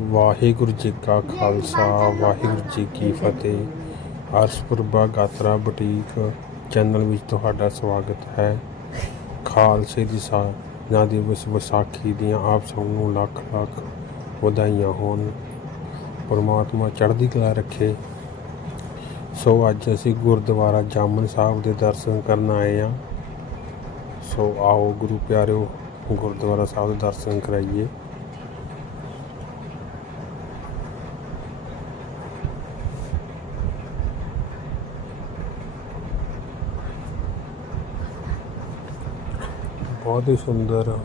ਵਾਹਿਗੁਰੂ ਜੀ ਕਾ ਖਾਲਸਾ, ਵਾਹਿਗੁਰੂ ਜੀ ਕੀ ਫਤਿਹ। ਅਰਸ਼ਪੁਰਬਾ ਗਾਤਰਾ boutique channel ਵਿੱਚ ਤੁਹਾਡਾ ਸਵਾਗਤ ਹੈ। ਖਾਲਸੇ ਦੀ ਸਾਜਨਾ ਦਿਵਸ ਵਿਸਾਖੀ ਦੀਆਂ ਆਪ ਸਭ ਨੂੰ ਲੱਖ ਲੱਖ ਵਧਾਈਆਂ ਹੋਣ। ਪਰਮਾਤਮਾ ਚੜ੍ਹਦੀ ਕਲਾ ਰੱਖੇ। ਸੋ ਅੱਜ ਅਸੀਂ ਗੁਰਦੁਆਰਾ ਜਾਮਨ ਸਾਹਿਬ ਦੇ ਦਰਸ਼ਨ ਕਰਨ ਆਏ ਹਾਂ। ਸੋ ਆਓ ਗੁਰੂ ਪਿਆਰਿਓ, ਗੁਰਦੁਆਰਾ ਸਾਹਿਬ ਦੇ ਦਰਸ਼ਨ ਕਰਾਈਏ। ਬਹੁਤ ਹੀ ਸੁੰਦਰ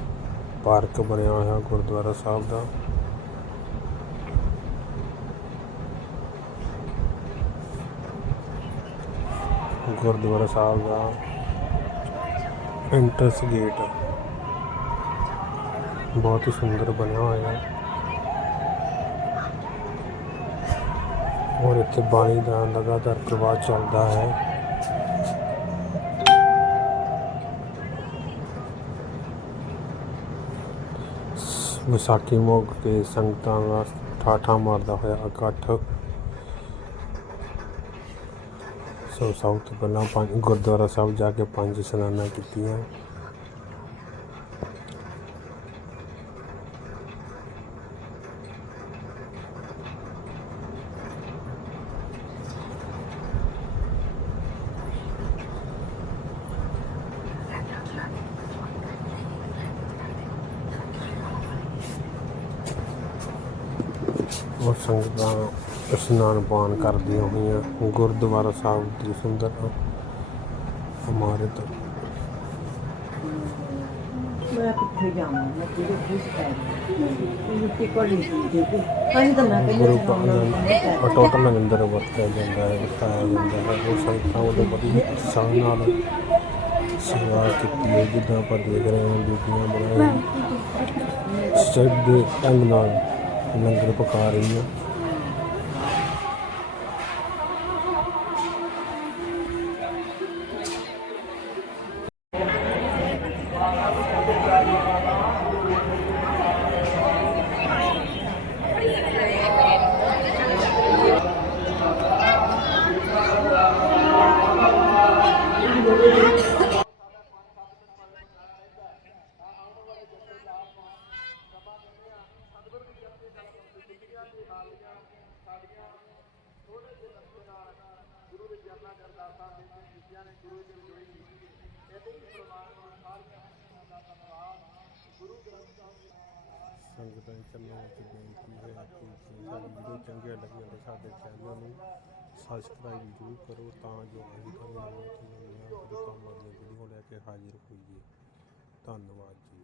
ਪਾਰਕ ਬਣਿਆ ਹੋਇਆ ਗੁਰਦੁਆਰਾ ਸਾਹਿਬ ਦਾ। ਗੁਰਦੁਆਰਾ ਸਾਹਿਬ ਦਾ ਐਂਟਰਸ ਗੇਟ ਬਹੁਤ ਹੀ ਸੁੰਦਰ ਬਣਿਆ ਹੋਇਆ। ਹੈ ਔਰ ਇੱਥੇ ਬਾਣੀ ਦਾ ਲਗਾਤਾਰ ਪ੍ਰਵਾਹ ਚੱਲਦਾ ਹੈ। ਵਿਸਾਖੀ ਮੌਕੇ ਤੇ ਸੰਗਤਾਂ ਦਾ ਠਾਠਾ ਮਾਰਦਾ ਹੋਇਆ ਇਕੱਠ। ਸੋ ਸਭ ਤੋਂ ਪਹਿਲਾਂ ਪੰਜ ਗੁਰਦੁਆਰਾ ਸਾਹਿਬ ਜਾ ਕੇ ਪੰਜ ਇਸ਼ਨਾਨਾਂ ਕੀਤੀਆਂ। ਉਹ ਸੰਗਤਾਂ ਇਸ਼ਨਾਨ ਪਾਨ ਕਰਦੀਆਂ ਹੋਈਆਂ ਗੁਰਦੁਆਰਾ ਸਾਹਿਬ ਦੀ ਸੁੰਦਰ ਇਮਾਰਤ। ਮੈਂ ਕਿੱਥੇ ਜਾਵਾਂ? ਮੈਂ ਕਿਹੜੇ ਕਿਸ ਪੈ ਮੈਨੂੰ ਟਿਕਟ ਨਹੀਂ ਦਿੱਤੀ ਤੇ ਤਾਂ ਤਾਂ ਮੈਂ ਕਹਿੰਦੀ ਗੁਰੂ ਸੀ ਕਾ ਉਹਨਾਂ ਨੂੰ ਨਹੀਂ ਪੈ ਅਟੋਟ ਲੰਗਰ ਵਰਤਿਆ ਜਾਂਦਾ ਹੈ ਜਾਂਦਾ ਹੈ। ਉਹ ਸੰਗਤਾਂ ਵੱਲੋਂ ਬੜੀ ਉਤਸ਼ਾਹ ਨਾਲ ਸੇਵਾ ਕੀਤੀ ਹੈ ਜਿੱਦਾਂ ਆਪਾਂ ਦੇਖ ਰਹੇ ਹਾਂ ਬੀਬੀਆਂ ਬੜੇ ਸਟੈਪ ਦੇ ਢੰਗ ਨਾਲ। ഇല്ലെങ്കിൽ ഇപ്പോൾ കാറിൽ ਲੰਗਰ ਪਕਾ ਰਹੀਆਂ ਸੰਗਤਾਂ ਦੇ ਚਰਨਾਂ ਵਿੱਚ ਬੇਨਤੀ ਹੈ। ਕਿ ਜੇ ਸਾਡੀ ਵੀਡੀਓ ਚੰਗੀ ਲੱਗੀ ਤਾਂ ਸਾਡੇ ਚੈਨਲ ਨੂੰ। ਸਬਸਕ੍ਰਾਈਬ ਜ਼ਰੂਰ ਕਰੋ ਤਾਂ ਜੋ ਅਸੀਂ ਨਵੀਆਂ ਤੋਂ ਨਵੀਆਂ ਗੁਰੂ ਕਾਮਾਂ ਦੀਆਂ ਵੀਡੀਓ ਲੈ ਕੇ ਹਾਜ਼ਰ ਹੋਈਏ। ਧੰਨਵਾਦ ਜੀ।